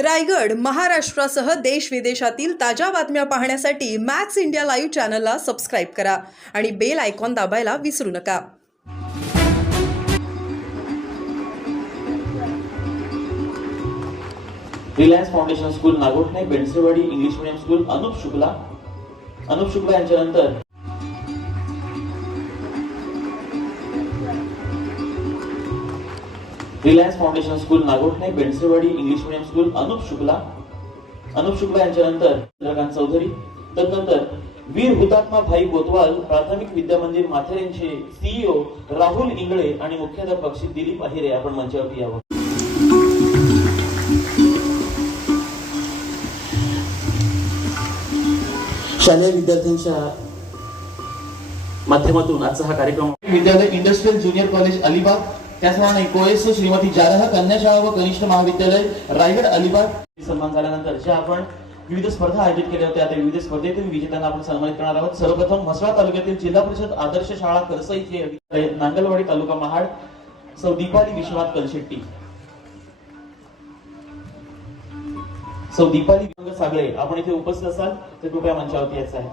रायगड महाराष्ट्रासह देश विदेशातील ताज्या बातम्या पाहण्यासाठी मॅक्स इंडिया लाईव्ह चॅनलला सबस्क्राईब करा आणि बेल आयकॉन दाबायला विसरू नका. Reliance Foundation school Nagothane Bendsewadi English medium school Anup Shukla. Anup Shukla यांच्यानंतर Reliance Foundation school Nagothane Bendsewadi English medium school Anup Shukla Anup Shukla यांच्यानंतर चंद्रकांत चौधरी तदनंतर वीर हुतात्मा भाई गोतवाल प्राथमिक विद्या मंदिर माथेर यांचे सीईओ राहुल इंगळे आणि मुख्याध्यापक श्री दिलीप अहिरे आपण मंचावरती यावं. शालेय विद्यार्थ्यांच्या माध्यमातून आजचा हा कार्यक्रम विद्यालय इंडस्ट्रियल ज्युनियर कॉलेज अलिबाग त्याचप्रमाणे कोएस श्रीमती जारह कन्याशाळा व कनिष्ठ महाविद्यालय रायगड अलिबाग. सन्मान झाल्यानंतर ज्या आपण विविध स्पर्धा आयोजित केल्या होत्या त्या विविध स्पर्धेतील विजेत्यांना आपण सन्मानित करणार आहोत. सर्वप्रथम म्हसळा तालुक्यातील जिल्हा परिषद आदर्श शाळा करसईचे अधिकारी नांगलवाडी तालुका महाड सौ दीपाली विश्वनाथ कलशेट्टी. सौ दीपाली सागळे आपण इथे उपस्थित असाल तर कृपया मंचावरती यायचं आहे.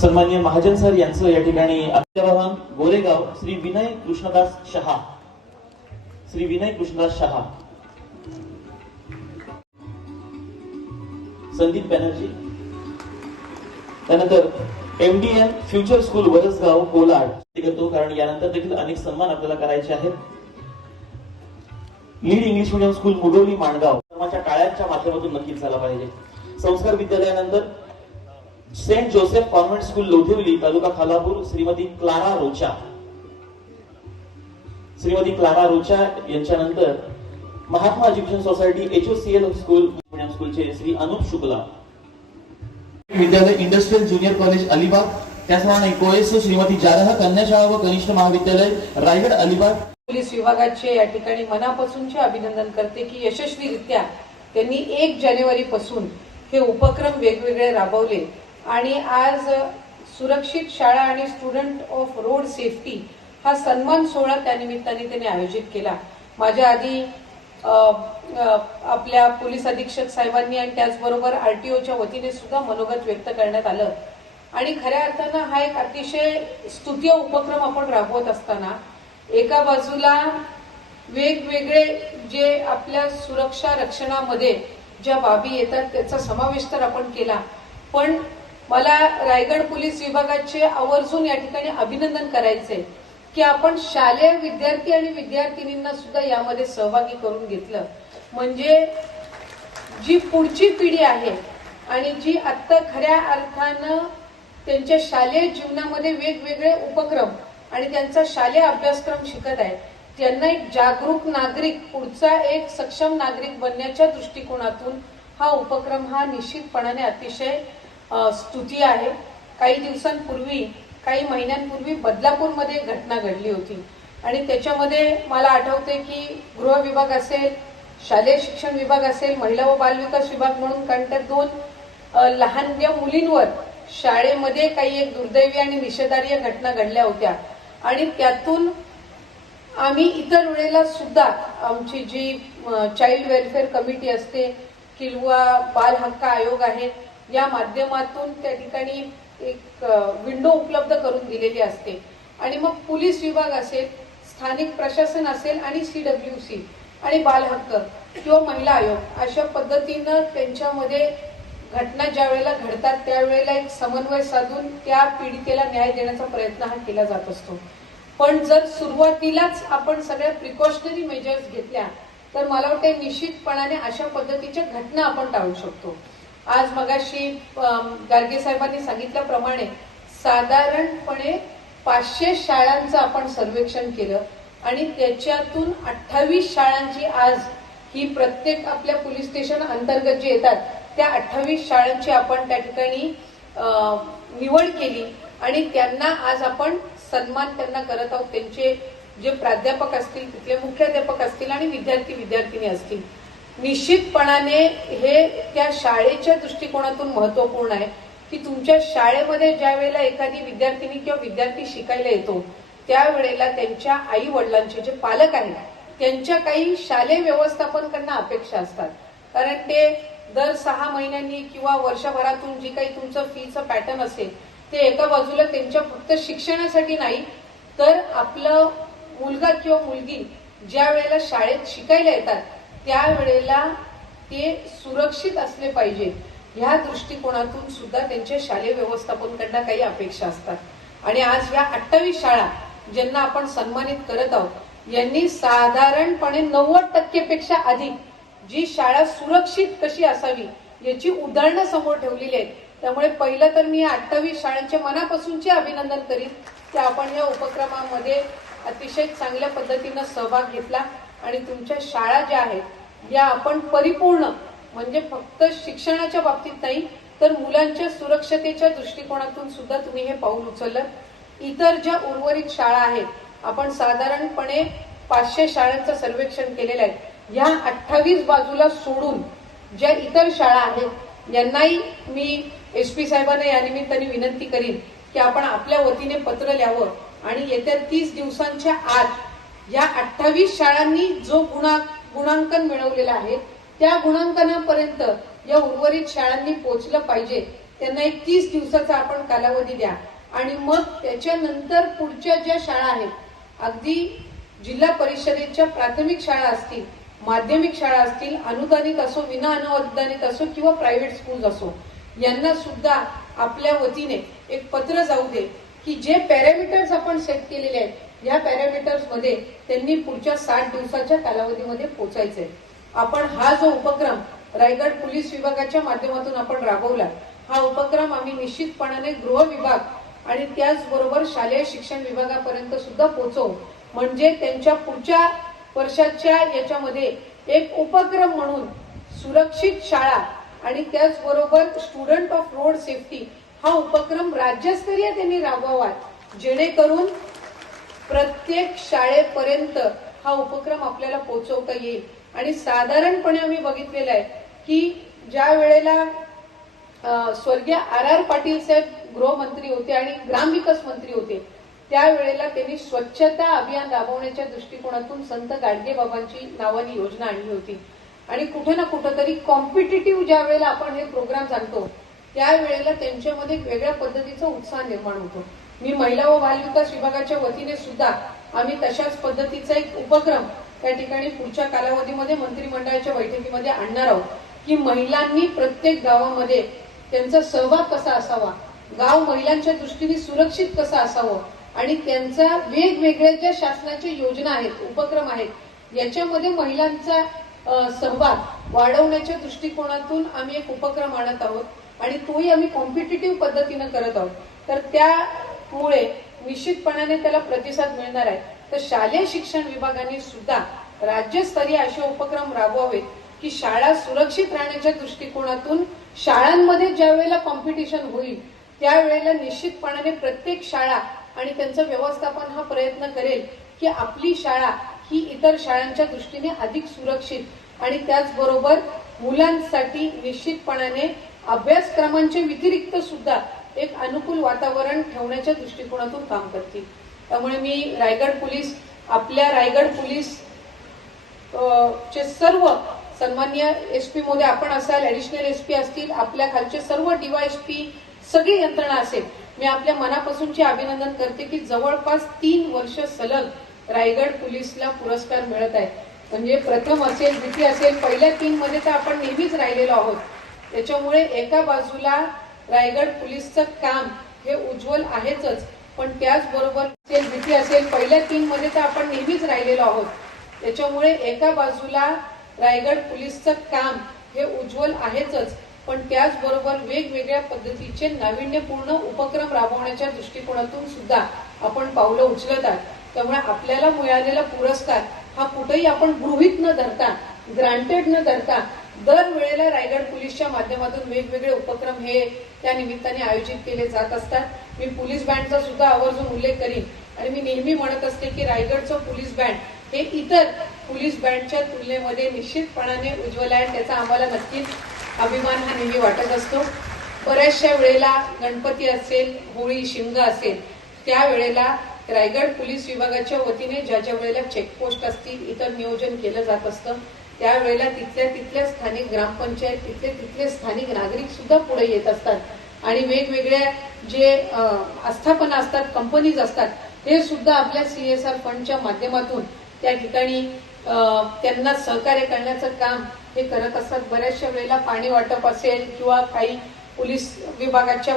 सन्मान्य महाजन सर यांचं या ठिकाणी अत्यावाहन गोरेगाव श्री विनय कृष्णदास शहा. श्री विनय कृष्णदास शहा. संदीप बॅनर्जी. त्यानंतर MDN future school Varasgaon Kolad. करतो कारण यानंतर देखील अनेक सन्मान आपल्याला करायचे आहेत. Lead English medium school Mudoli Mangaon. धर्माच्या टाळ्यांच्या माध्यमातून नक्कीच झाला पाहिजे. संस्कार विद्यालयानंतर Saint Joseph convent school Lodhivali taluka Khalapur Shrimati Clara Rocha. Shrimati Clara Rocha यांच्यानंतर Mahatma education society HOCL school medium स्कूलचे श्री अनुप शुक्ला. विद्यालय इंडस्ट्रियल ज्युनियर कॉलेज अलिबाग. त्याचप्रमाणे कोएस श्रीमती जारह कन्या शाळा व कनिष्ठ महाविद्यालय रायगड अलिबाग. पोलीस विभागाचे या ठिकाणी मनापासूनचे अभिनंदन करते की यशस्वीरित्या त्यांनी एक जानेवारी पासून हे उपक्रम वेगवेगळे राबवले. आणि आज सुरक्षित शाळा आणि स्टुडंट ऑफ रोड सेफ्टी हा सन्मान सोहळा त्यानिमित्ताने त्यांनी आयोजित केला. माझ्या आधी आपल्या पोलीस अधीक्षक साहेबांनी आणि त्याचबरोबर आरटीओच्या वतीने सुद्धा मनोगत व्यक्त करण्यात आलं. आणि खऱ्या अर्थानं हा एक अतिशय स्तुतीय उपक्रम आपण राबवत असताना एका बाजूला वेगवेगळे जे आपल्या सुरक्षा रक्षणामध्ये ज्या बाबी येतात त्याचा समावेश तर आपण केला पण मला रायगड पोलीस विभागाचे आवर्जून या ठिकाणी अभिनंदन करायचंय की आपण शालेय विद्यार्थी आणि विद्यार्थिनींना सुद्धा यामध्ये सहभागी करून घेतलं. म्हणजे जी पुढची पिढी आहे आणि जी आत्ता खऱ्या अर्थानं त्यांच्या शालेय जीवनामध्ये वेगवेगळे उपक्रम आणि त्यांचा शालेय अभ्यासक्रम शिकत आहे त्यांना एक जागरूक नागरिक पुढचा एक सक्षम नागरिक बनण्याच्या दृष्टिकोनातून हा उपक्रम हा निश्चितपणाने अतिशय स्तुती आहे. काही दिवसांपूर्वी काही महिन्यांपूर्वी बदलापूरमध्ये एक घटना घडली होती. आणि त्याच्यामध्ये मला आठवते की गृह विभाग असेल शालेय शिक्षण विभाग असेल महिला व बालविकास विभाग म्हणून कारण त्या दोन लहान लहानग्या मुलींवर शाळेमध्ये काही एक दुर्दैवी आणि निषेधार्य घटना घडल्या होत्या. आणि त्यातून आम्ही इतर वेळेला सुद्धा आमची जी चाइल्ड वेलफेअर कमिटी असते किंवा बाल हक्क आयोग आहे या माध्यमातून त्या ठिकाणी एक विंडो उपलब्ध करून दिलेली असते. आणि मग पोलीस विभाग असेल स्थानिक प्रशासन असेल आणि सी डब्ल्यू सी आणि बालहक्क किंवा महिला आयोग अशा पद्धतीनं त्यांच्यामध्ये घटना ज्या वेळेला घडतात त्यावेळेला एक समन्वय साधून त्या पीडितेला न्याय देण्याचा प्रयत्न हा केला जात असतो. पण जर सुरुवातीलाच आपण सगळ्या प्रिकॉशनरी मेजर्स घेतल्या तर मला वाटतं निश्चितपणाने अशा पद्धतीच्या घटना आपण टाळू शकतो. आज मगाशी अम, गाडगे साहेबांनी सांगितल्याप्रमाणे साधारणपणे पाचशे शाळांचं आपण सर्वेक्षण केलं आणि त्याच्यातून अठ्ठावीस शाळांची आज ही प्रत्येक आपल्या पोलीस स्टेशन अंतर्गत जे येतात त्या अठ्ठावीस शाळांची आपण त्या ठिकाणी निवड केली आणि त्यांना आज आपण सन्मान त्यांना करत आहोत. त्यांचे जे प्राध्यापक असतील तिथले मुख्याध्यापक असतील आणि विद्यार्थी विद्यार्थिनी असतील. निश्चितपणाने हे त्या शाळेच्या दृष्टिकोनातून महत्त्वपूर्ण आहे की तुमच्या शाळेमध्ये ज्या वेळेला एखादी विद्यार्थिनी किंवा विद्यार्थी शिकायला येतो त्यावेळेला त्यांच्या आई वडिलांचे जे पालक आहेत त्यांच्या काही शालेय व्यवस्थापन करणं अपेक्षा असतात. कारण ते दर सहा महिन्यांनी किंवा वर्षभरातून जी काही तुमचं फीचं पॅटर्न असेल ते एका बाजूला त्यांच्या फक्त शिक्षणासाठी नाही तर आपलं मुलगा किंवा मुलगी ज्या वेळेला शाळेत शिकायला येतात त्यावेळेला ते सुरक्षित असले पाहिजे. ह्या दृष्टिकोनातून सुद्धा त्यांच्या शालेय व्यवस्थापनकडनं काही अपेक्षा असतात. आणि आज या अठ्ठावीस शाळा ज्यांना आपण सन्मानित करत आहोत यांनी साधारणपणे नव्वद टक्केपेक्षा अधिक जी शाळा सुरक्षित कशी असावी याची उदाहरणं समोर ठेवलेली आहेत. त्यामुळे पहिलं तर मी अठ्ठावीस शाळांचे मनापासूनचे अभिनंदन करीन. की आपण या उपक्रमामध्ये अतिशय चांगल्या पद्धतीनं सहभाग घेतला. आणि तुमच्या शाळा ज्या आहेत या आपण परिपूर्ण म्हणजे फक्त शिक्षणाच्या बाबतीत नाही तर मुलांच्या सुरक्षतेच्या दृष्टिकोनातून सुद्धा तुम्ही हे पाऊल उचललं. इतर ज्या उर्वरित शाळा आहेत आपण साधारणपणे पाचशे शाळांचं सर्वेक्षण केलेलं आहे. ह्या अठ्ठावीस बाजूला सोडून ज्या इतर शाळा आहेत यांनाही मी एस पी साहेबांना या निमित्ताने विनंती करीन की आपण आपल्या वतीने पत्र लिहावं आणि येत्या तीस दिवसांच्या आत या अठ्ठावीस शाळांनी जो गुणा गुणांकन मिळवलेला आहे त्या गुणांकनापर्यंत या उर्वरित शाळांनी पोहोचलं पाहिजे. त्यांना एक तीस दिवसाचा आपण कालावधी द्या. आणि मग त्याच्यानंतर पुढच्या ज्या शाळा आहेत अगदी जिल्हा परिषदेच्या प्राथमिक शाळा असतील माध्यमिक शाळा असतील अनुदानित असो विना अनुदानित असो किंवा प्रायव्हेट स्कूल असो यांना सुद्धा आपल्या वतीने एक पत्र जाऊ दे की जे पॅरामीटर्स आपण सेट केलेले आहेत या पॅरामीटर्समध्ये त्यांनी पुढच्या साठ दिवसाच्या कालावधीमध्ये पोचायचंय. आपण हा जो उपक्रम रायगड पोलीस विभागाच्या माध्यमातून आपण राबवला हा उपक्रम आम्ही निश्चितपणाने गृह विभाग आणि त्याचबरोबर शालेय शिक्षण विभागापर्यंत सुद्धा पोहोचवू म्हणजे त्यांच्या पुढच्या वर्षाच्या याच्यामध्ये एक उपक्रम म्हणून सुरक्षित शाळा आणि त्याचबरोबर स्टुडंट ऑफ रोड सेफ्टी हा उपक्रम राज्यस्तरीय त्यांनी राबवावा जेणेकरून प्रत्येक शाळेपर्यंत हा उपक्रम आपल्याला पोहोचवता येईल. आणि साधारणपणे आम्ही बघितलेलं आहे की ज्या वेळेला स्वर्गीय आर आर पाटील साहेब गृहमंत्री होते आणि ग्रामविकास मंत्री होते त्यावेळेला त्यांनी स्वच्छता अभियान राबवण्याच्या दृष्टिकोनातून संत गाडगे बाबांची नावानी योजना आणली होती. आणि कुठे ना कुठेतरी कॉम्पिटेटिव्ह ज्या वेळेला आपण हे प्रोग्राम आणतो त्यावेळेला त्यांच्यामध्ये वेगळ्या पद्धतीचा उत्साह निर्माण होतो. मी महिला व बालविकास विभागाच्या वतीने सुद्धा आम्ही तशाच पद्धतीचा एक उपक्रम त्या ठिकाणी पुढच्या कालावधीमध्ये मंत्रिमंडळाच्या बैठकीमध्ये आणणार आहोत. की महिलांनी प्रत्येक गावामध्ये त्यांचा सहभाग कसा असावा गाव महिलांच्या दृष्टीने सुरक्षित कसं असावं आणि त्यांचा वेगवेगळ्या ज्या शासनाच्या योजना आहेत उपक्रम आहेत याच्यामध्ये महिलांचा सहभाग वाढवण्याच्या दृष्टिकोनातून आम्ही एक उपक्रम आणत आहोत आणि तोही आम्ही कॉम्पिटेटिव्ह पद्धतीनं करत आहोत. तर त्या मुळे निश्चितपणाने त्याला प्रतिसाद मिळणार आहे. तर शालेय शिक्षण विभागाने सुद्धा राज्यस्तरीय असे उपक्रम राबवावेत की शाळा सुरक्षित राहण्याच्या दृष्टिकोनातून शाळांमध्ये ज्या वेळेला कॉम्पिटिशन होईल त्यावेळेला निश्चितपणाने प्रत्येक शाळा आणि त्यांचं व्यवस्थापन हा प्रयत्न करेल की आपली शाळा ही इतर शाळांच्या दृष्टीने अधिक सुरक्षित आणि त्याचबरोबर मुलांसाठी निश्चितपणाने अभ्यासक्रमांच्या व्यतिरिक्त सुद्धा एक अनुकूल वातावरण ठेवण्याच्या दृष्टिकोनातून काम करतील. त्यामुळे मी रायगड पोलीस आपल्या रायगड पोलीस चे सर्व सन्मान्य एसपी मध्ये आपण असाल ऍडिशनल एसपी असतील आपल्या खालचे सर्व डीवायएसपी सगळी यंत्रणा असेल मी आपल्या मनापासूनचे अभिनंदन करते की जवळपास तीन वर्ष सलग रायगड पोलीसला पुरस्कार मिळत आहे. म्हणजे प्रथम असेल द्वितीय असेल पहिल्या तीन मध्ये तर आपण नेहमीच राहिलेलो आहोत. त्याच्यामुळे एका बाजूला रायगड पोलीसचं काम हे उज्ज्वल आहेच पण त्याचबरोबर ते भीती असेल. पहिल्या तीन मध्ये तर आपण नेहमीच राहिलेलो आहोत. त्याच्यामुळे एका बाजूला रायगड पोलीसचं काम हे उज्ज्वल आहेच पण त्याचबरोबर वेगवेगळ्या पद्धतीचे नाविन्यपूर्ण उपक्रम राबवण्याच्या दृष्टिकोनातून सुद्धा आपण पावलं उचलत आहात. त्यामुळे आपल्याला मिळालेला पुरस्कार हा कुठेही आपण गृहित न धरता ग्रांटेड न धरता दरवेळेला रायगड पोलीसच्या माध्यमातून वेगवेगळे उपक्रम हे त्या निमित्ताने आयोजित केले जात असतात. मी पोलीस बँडचा सुद्धा आवर्जून उल्लेख करीन. आणि मी नेहमी म्हणत असते की रायगडचं पोलीस बँड हे इतर पोलीस बँडच्या तुलनेमध्ये निश्चितपणाने उज्ज्वल आहे त्याचा आम्हाला नक्कीच अभिमान हा नेहमी वाटत असतो. बऱ्याचशा वेळेला गणपती असेल होळी शिमग असेल त्यावेळेला रायगड पोलीस विभागाच्या वतीने ज्या ज्या वेळेला चेकपोस्ट असतील इतर नियोजन केलं जात असतं. त्यावेळेला तिथल्या तिथल्या स्थानिक ग्रामपंचायत तिथले तिथले स्थानिक नागरिक सुद्धा पुढे येत असतात. आणि वेगवेगळ्या जे आस्थापना असतात कंपनीज असतात हे सुद्धा आपल्या सीएसआर फंडच्या माध्यमातून त्या ठिकाणी त्यांना सहकार्य करण्याचं काम हे करत असतात. बऱ्याचशा वेळेला पाणी वाटप असेल किंवा काही पोलीस विभागाच्या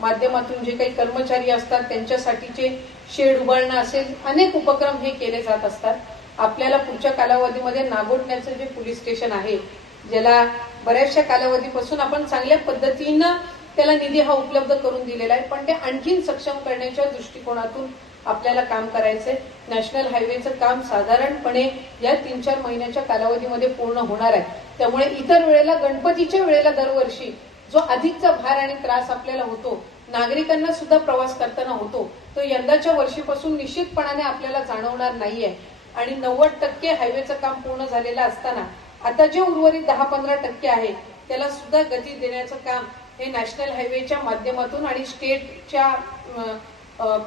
माध्यमातून जे काही कर्मचारी असतात त्यांच्यासाठीचे शेड उभारणं असेल अनेक उपक्रम हे केले जात असतात. आपल्याला पुढच्या कालावधीमध्ये नागोठण्याचं जे पोलीस स्टेशन आहे ज्याला बऱ्याचशा कालावधीपासून आपण चांगल्या पद्धतीनं त्याला निधी हा उपलब्ध करून दिलेला आहे. पण ते आणखीन सक्षम करण्याच्या दृष्टिकोनातून आपल्याला काम करायचंय. नॅशनल हायवेचं काम साधारणपणे या तीन चार महिन्याच्या कालावधीमध्ये पूर्ण होणार आहे. त्यामुळे इतर वेळेला गणपतीच्या वेळेला दरवर्षी जो अधिकचा भार आणि त्रास आपल्याला होतो नागरिकांना सुद्धा प्रवास करताना होतो तो यंदाच्या वर्षीपासून निश्चितपणाने आपल्याला जाणवणार नाहीये. आणि नव्वद टक्के हायवेचं काम पूर्ण झालेलं असताना आता जे उर्वरित दहा पंधरा टक्के आहे त्याला सुद्धा गती देण्याचं काम हे नॅशनल हायवेच्या माध्यमातून आणि स्टेटच्या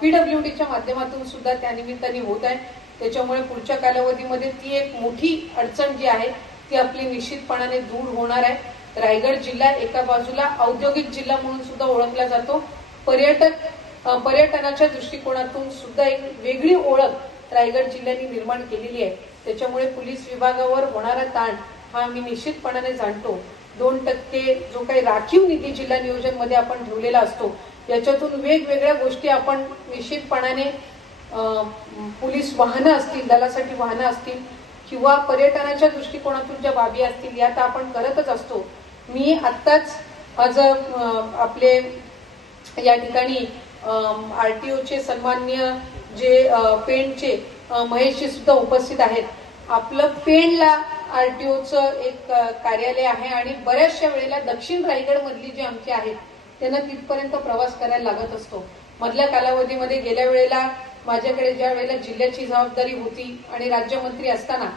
पीडब्ल्यूडीच्या माध्यमातून सुद्धा त्या निमित्ताने होत आहे. त्याच्यामुळे पुढच्या कालावधीमध्ये ती एक मोठी अडचण जी आहे ती आपली निश्चितपणाने दूर होणार आहे. रायगड जिल्हा एका बाजूला औद्योगिक जिल्हा म्हणून सुद्धा ओळखला जातो. पर्यटक पर्यटनाच्या दृष्टिकोनातून सुद्धा एक वेगळी ओळख रायगड जिल्ह्याने निर्माण केलेली आहे. त्याच्यामुळे पोलीस विभागावर होणारा ताण हा मी निश्चितपणाने जाणतो. दोन टक्के जो काही राखीव निधी जिल्हा नियोजनमध्ये आपण ठेवलेला असतो याच्यातून वेगवेगळ्या गोष्टी आपण निश्चितपणाने पोलीस वाहनं असतील दलासाठी वाहनं असतील किंवा पर्यटनाच्या दृष्टिकोनातून ज्या बाबी असतील या तर आपण करतच असतो. मी आत्ताच आज आपले या ठिकाणी आरटीओचे सन्मान्य जे पेणचे महेशजी सुद्धा उपस्थित आहेत. आपलं पेणला आरटीओचं एक कार्यालय आहे आणि बऱ्याचशा वेळेला दक्षिण रायगड मधली जी आमची आहेत त्यांना तिथपर्यंत प्रवास करायला लागत असतो. मधल्या कालावधीमध्ये गेल्या वेळेला माझ्याकडे ज्या वेळेला जिल्ह्याची जबाबदारी होती आणि राज्यमंत्री असताना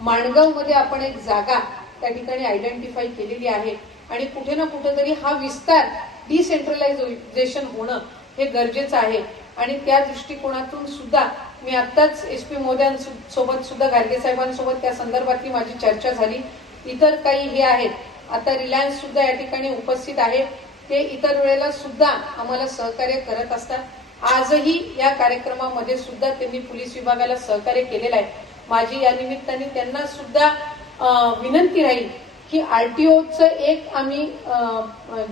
माणगावमध्ये आपण एक जागा त्या ठिकाणी आयडेंटिफाय केलेली आहे आणि कुठे ना कुठेतरी हा विस्तार डिसेंट्रलायझेशन होणं हे गरजेचं आहे. आणि त्या दृष्टिकोनातून सुद्धा मी आत्ताच एस पी मोद्यांसोबत सुद्धा गाडगे साहेबांसोबत त्या संदर्भातली माझी चर्चा झाली. इतर काही हे आहेत. आता रिलायन्स सुद्धा या ठिकाणी उपस्थित आहे. ते इतर वेळेला सुद्धा आम्हाला सहकार्य करत असतात. आजही या कार्यक्रमामध्ये सुद्धा त्यांनी पोलीस विभागाला सहकार्य केलेलं आहे. माझी या निमित्ताने त्यांना सुद्धा विनंती राहील की आरटीओचं एक आम्ही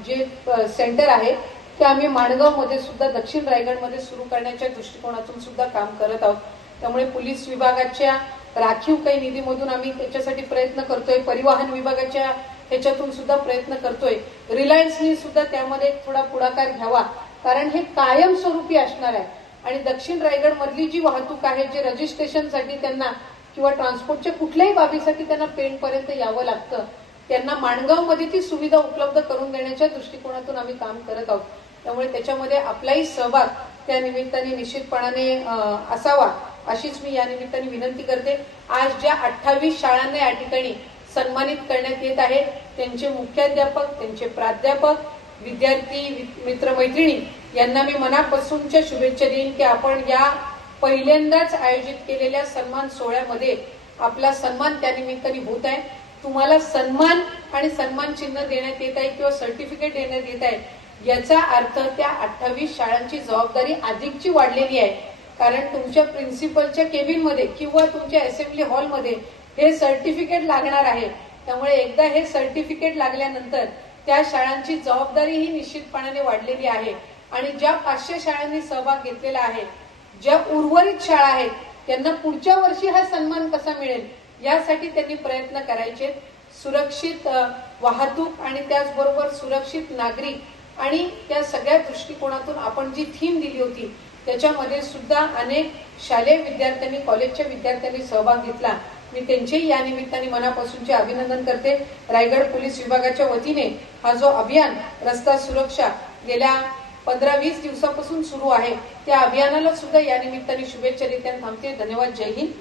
जे सेंटर आहे ते आम्ही माणगावमध्ये सुद्धा दक्षिण रायगडमध्ये सुरू करण्याच्या दृष्टिकोनातून सुद्धा काम करत आहोत. त्यामुळे पोलीस विभागाच्या राखीव काही निधीमधून आम्ही त्याच्यासाठी प्रयत्न करतोय परिवहन विभागाच्या ह्याच्यातून सुद्धा प्रयत्न करतोय. रिलायन्सनी सुद्धा त्यामध्ये थोडा पुढाकार घ्यावा कारण हे कायमस्वरूपी असणार आहे. आणि दक्षिण रायगड मधली जी वाहतूक आहे जे रजिस्ट्रेशनसाठी त्यांना किंवा ट्रान्सपोर्टच्या कुठल्याही बाबीसाठी त्यांना पेंटपर्यंत यावं लागतं त्यांना माणगावमध्ये ती सुविधा उपलब्ध करून देण्याच्या दृष्टिकोनातून आम्ही काम करत आहोत. त्यामुळे त्याच्यामध्ये आपलाही सहभाग त्या निमित्ताने निश्चितपणाने असावा अशीच मी या निमित्ताने विनंती करते. आज ज्या अठ्ठावीस शाळांना या ठिकाणी सन्मानित करण्यात येत आहे त्यांचे मुख्याध्यापक त्यांचे प्राध्यापक विद्यार्थी मित्रमैत्रिणी यांना मी मनापासूनच्या शुभेच्छा देईन की आपण या पहिल्यांदाच आयोजित केलेल्या सन्मान सोहळ्यामध्ये आपला सन्मान त्या निमित्ताने होत आहे. तुम्हाला सन्मान आणि सन्मान चिन्ह देण्यात येत आहे किंवा सर्टिफिकेट देण्यात येत आहे याचा अर्थ त्या अठ्ठावीस शाळांची जबाबदारी अधिकची वाढलेली आहे. कारण तुमच्या प्रिन्सिपलच्या केबिनमध्ये किंवा तुमच्या असेंब्ली हॉलमध्ये हे सर्टिफिकेट लागणार आहे. त्यामुळे एकदा हे सर्टिफिकेट लागल्यानंतर त्या शाळांची जबाबदारी ही निश्चितपणाने वाढलेली आहे. आणि ज्या पाचशे शाळांनी सहभाग घेतलेला आहे ज्या उर्वरित शाळा आहेत त्यांना पुढच्या वर्षी हा सन्मान कसा मिळेल यासाठी त्यांनी प्रयत्न करायचे. सुरक्षित वाहतूक आणि त्याचबरोबर सुरक्षित नागरिक आणि त्या सगळ्या दृष्टिकोनातून आपण जी थीम दिली होती त्याच्यामध्ये सुद्धा अनेक शालेय विद्यार्थ्यांनी कॉलेजच्या विद्यार्थ्यांनी सहभाग घेतला. मी त्यांचेही या निमित्ताने मनापासूनचे अभिनंदन करते. रायगड पोलीस विभागाच्या वतीने हा जो अभियान रस्ता सुरक्षा गेल्या पंधरा वीस दिवसापासून सुरू आहे त्या अभियानाला सुद्धा या निमित्ताने शुभेच्छा देताना थांबते धन्यवाद. जय हिंद.